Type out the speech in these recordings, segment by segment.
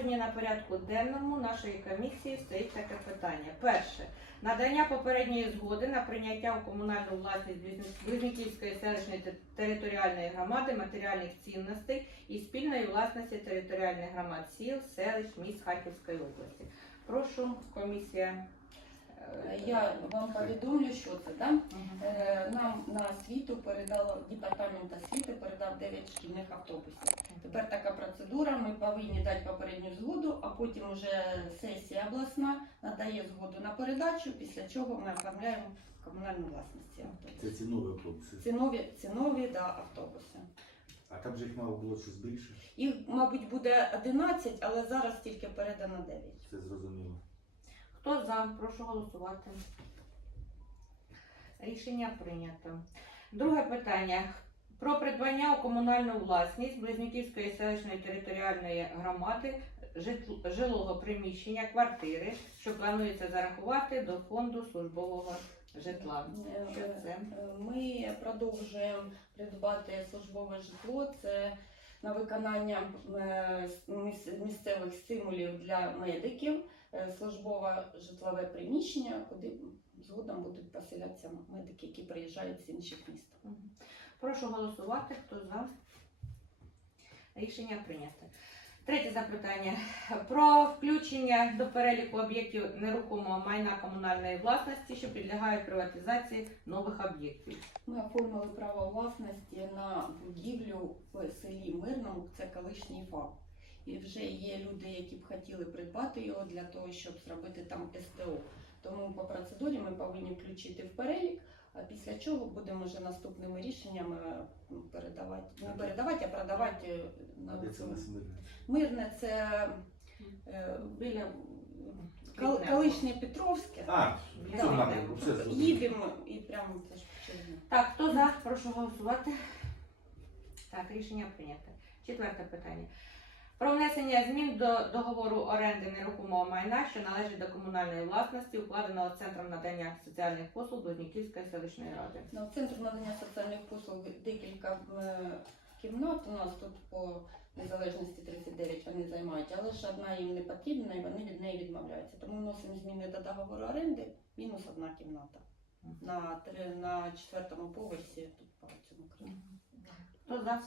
Сьогодні на порядку денному нашої комісії стоїть таке питання. Перше. Надання попередньої згоди на прийняття у комунальну власність Близнюк- Близнюківської селищної територіальної громади матеріальних цінностей і спільної власності територіальних громад сіл, селищ, міст Харківської області. Прошу, комісія. Е, Я вам повідомлю, що це да? Е, нам на освіту передало департамент освіти передав 9 шкільних автобусів. Тепер така процедура. Ми повинні дати попередню згоду, а потім вже сесія обласна надає згоду на передачу, після чого ми оформляємо комунальну власність. ці автобуси. Це цінові автобуси. Цінові, цінові да, автобуси. А там же їх мало було щось більше. Їх, мабуть, буде 11, але зараз тільки передано 9. Це зрозуміло. Хто за? Прошу голосувати. Рішення прийнято. Друге питання. Про придбання у комунальну власність Близнюківської селищної територіальної громади жилого приміщення квартири, що планується зарахувати до фонду службового житла. Що це? Е, Ми продовжуємо придбати службове житло. Це на виконання е, місцевих стимулів для медиків, е, службове житлове приміщення, куди згодом будуть поселятися медики, які приїжджають з інших міст. Прошу голосувати. Хто за? Рішення прийнято. Третє запитання. Про включення до переліку об'єктів нерухомого майна комунальної власності, що підлягають приватизації нових об'єктів. Ми оформили право власності на будівлю в селі Мирному, це колишній ФАП. І вже є люди, які б хотіли придбати його для того, щоб зробити там СТО. Тому по процедурі ми повинні включити в перелік, після чого будемо вже наступними рішеннями передавати, не передавати, а продавати е, на це мирне? Це е, Біля Квітневого. колишнє Петровське. А, все зрозуміло. Їдемо і прямо це ж Так, хто за? Прошу голосувати. Так, рішення прийнято. Четверте питання. Про внесення змін до договору оренди нерухомого майна, що належить до комунальної власності, укладеного Центром надання соціальних послуг Близнюківської селищної ради. На центру надання соціальних послуг декілька е, кімнат. У нас тут по незалежності 39 вони займають, але ж одна їм не потрібна і вони від неї відмовляються. Тому вносимо зміни до договору оренди, мінус одна кімната. На, три- на четвертому поверсі тут по цьому краю. Хто за?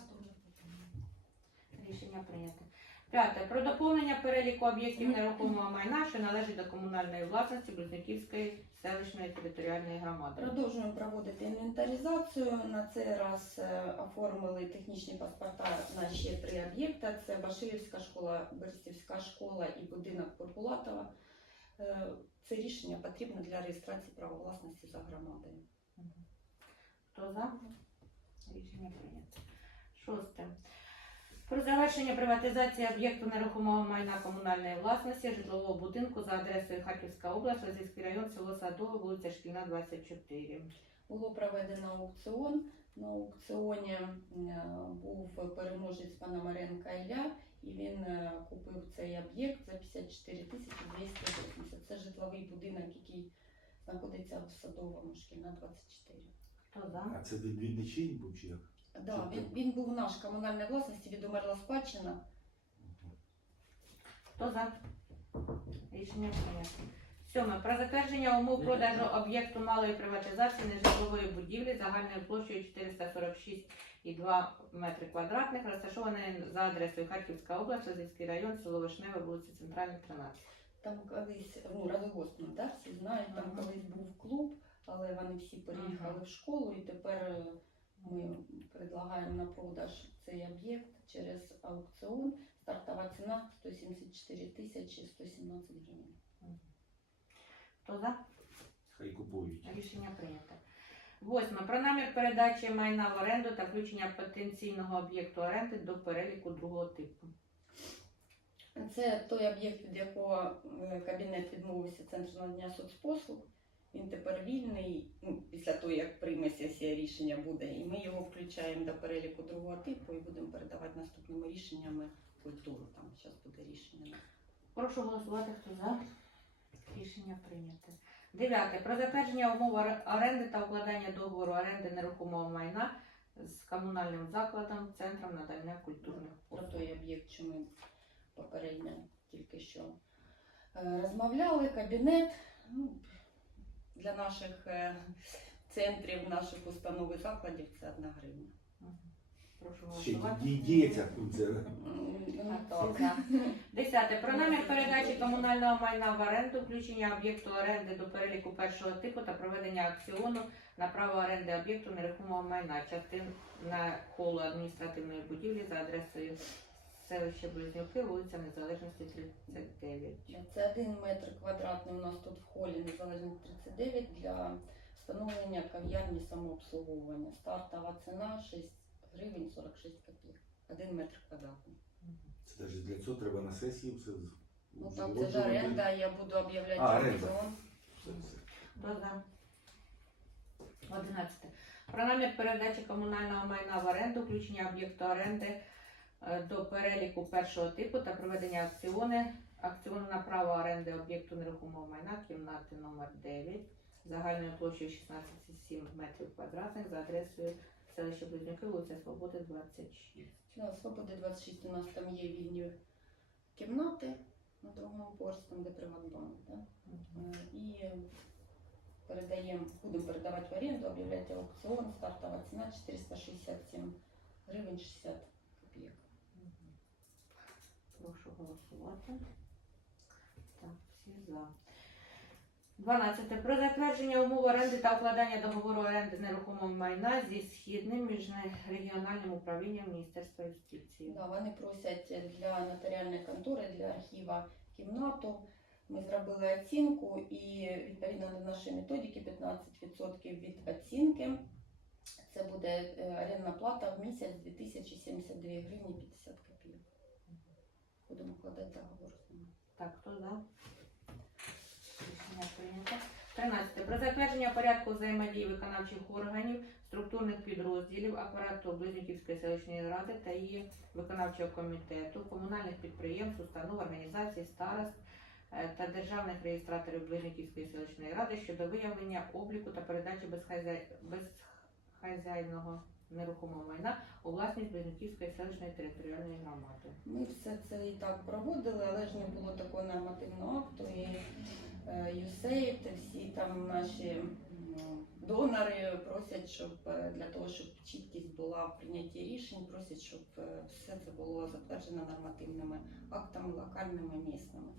Рішення прийнято. П'яте. Про доповнення переліку об'єктів нерухомого майна, що належить до комунальної власності Близнюківської селищної територіальної громади. Продовжуємо проводити інвентаризацію. На цей раз е, оформили технічні паспорта на ще три об'єкта. Це Башилівська школа, Берестівська школа і будинок Порпулатова. Е, Це рішення потрібно для реєстрації права власності за громадою. Хто за? Рішення прийнято. Шосте. Про завершення приватизації об'єкту нерухомого майна комунальної власності житлового будинку за адресою Харківська область, Лозівський район, село Садове, вулиця Шкільна, 24. Було проведено аукціон. На аукціоні е, був переможець Пономаренка Ілля, і він е, купив цей об'єкт за 54 тисячі 280. Це житловий будинок, який знаходиться в Садовому, шкільна 24. Хто за? А це від, від нічиї був чи як? Да, він, він був наш комунальної власності, відумерла спадщина. Хто за? Рішення прийнято. Сьоме. Про затвердження умов продажу об'єкту малої приватизації нежитлової будівлі загальною площею 446,2 метри квадратних, розташованої за адресою Харківська область, Лозівський район, село Вишневе, вулиця Центральна, 13. Там колись, ну, Радогоспно, да, всі знають, там Ага. колись був клуб, але вони всі переїхали Ага. в школу, і тепер е, ми предлагаємо на продаж цей об'єкт через аукціон. Стартова ціна 174 тисячі 117 гривень. Хто за? Хай купують. Рішення прийнято. Восьме. Про намір передачі майна в оренду та включення потенційного об'єкту оренди до переліку другого типу. Це той об'єкт, від якого е, кабінет відмовився центру надання соцпослуг. Він тепер вільний, ну, після того, як прийме сесія рішення буде, і ми його включаємо до переліку другого типу і будемо передавати наступними рішеннями культуру. Там зараз буде рішення. Прошу голосувати, хто за. Рішення прийнято. Дев'яте. Про затвердження умов оренди та укладання договору оренди нерухомого майна з комунальним закладом Центром надання культурних Про той об'єкт, що ми попередньо тільки що е, розмовляли, кабінет. Ну, для наших е, центрів, наших установ і закладів це одна гривня. Прошу голосувати. діється тут це. Ну. Десяте. Про намір передачі комунального майна в оренду, включення об'єкту оренди до переліку першого типу та проведення акціону на право оренди об'єкту нерухомого майна, частина холу адміністративної будівлі за адресою селище Близнюки, вулиця Незалежності 39. Це один метр квадратний у нас тут в холі незалежно 39 для встановлення кав'ярні самообслуговування. Стартова ціна 6 гривень 46 копійок. Один метр квадратний. Це навіть для цього треба на сесії все. Ну так, це ж оренда, я буду об'являти оренда. аукціон. Все, все. Хто за? 11. Про намір передачі комунального майна в оренду, включення об'єкту оренди до переліку першого типу та проведення акціони, акціону на право оренди об'єкту нерухомого майна кімнати номер 9 загальною площею 16,7 метрів квадратних за адресою селища Близнюки, вулиця Свободи, 26. На Свободи 26 у нас там є вільні кімнати на другому поверсі, там де Приватбанк. Да? Е, І передаємо, будемо передавати в оренду, об'являти аукціон, стартова ціна 467 гривень 60 копійок. Прошу голосувати. Так, всі за. 12. Про затвердження умов оренди та укладання договору оренди нерухомого майна зі східним міжрегіональним управлінням Міністерства юстиції. Да, вони просять для нотаріальної контори, для архіва кімнату. Ми зробили оцінку і відповідно до нашої методики 15% від оцінки. Це буде е, орендна плата в місяць 2072 гривні 50 копійок. Будемо вкладати договор з ними. Прийнято. 13. Про затвердження порядку взаємодії виконавчих органів, структурних підрозділів, апарату Близнюківської селищної ради та її виконавчого комітету, комунальних підприємств, установ, організацій, старост е, та державних реєстраторів Близнюківської селищної ради щодо виявлення обліку та передачі безхазяй... безхазяйного нерухомого майна у власність Близнюківської селищної територіальної громади. Ми все це і так проводили, але ж не було такого нормативного акту. І е, USAID, всі там наші донори просять, щоб е, для того, щоб чіткість була в прийнятті рішень, просять, щоб е, все це було затверджено нормативними актами, локальними, місними.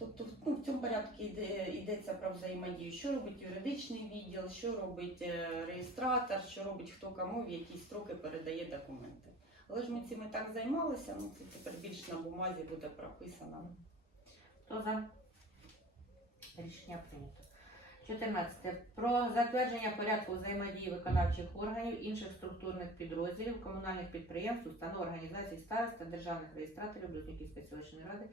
Тобто ну, в цьому порядку йде, йдеться про взаємодію, що робить юридичний відділ, що робить е, реєстратор, що робить хто кому, в які строки передає документи. Але ж ми цим і так займалися, ну це тепер більш на бумазі буде прописано. Хто за? Рішення прийнято. 14. Про затвердження порядку взаємодії виконавчих органів, інших структурних підрозділів, комунальних підприємств, установ, організацій, старост та державних реєстраторів Близнюківської селищної ради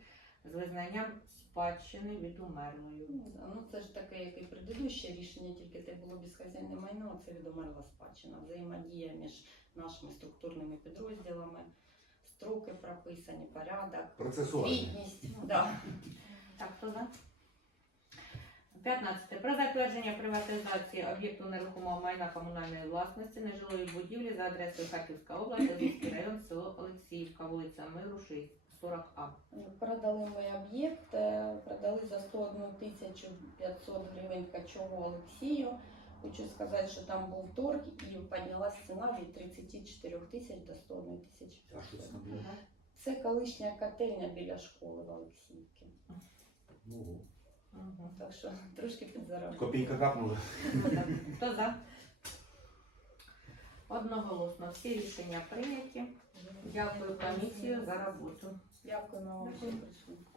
з визнанням спадщини від умерлої. Ну, ну це ж таке, як і предыдуще рішення, тільки це було безхазяйне майно, це відомерла спадщина. Взаємодія між нашими структурними підрозділами, строки прописані, порядок, Процесуальне. звітність. Да. Так, хто за? 15. Про затвердження приватизації об'єкту нерухомого майна комунальної власності нежилої будівлі за адресою Харківська область, Львівський район, село Олексіївка, вулиця Миру, 6, 40А. Продали ми об'єкт, е, продали за 101 тисячу 500 гривень Качову Олексію. Хочу сказати, що там був торг і піднялась ціна від 34 тисяч до 101 тисячі А це 500. там було? Це колишня котельня біля школи в Олексіївці. Ну. Так що трошки підзаробили. копійка капнула. Хто за? Одноголосно. Всі рішення прийняті. Дякую комісію за роботу. Дякую на прийшли.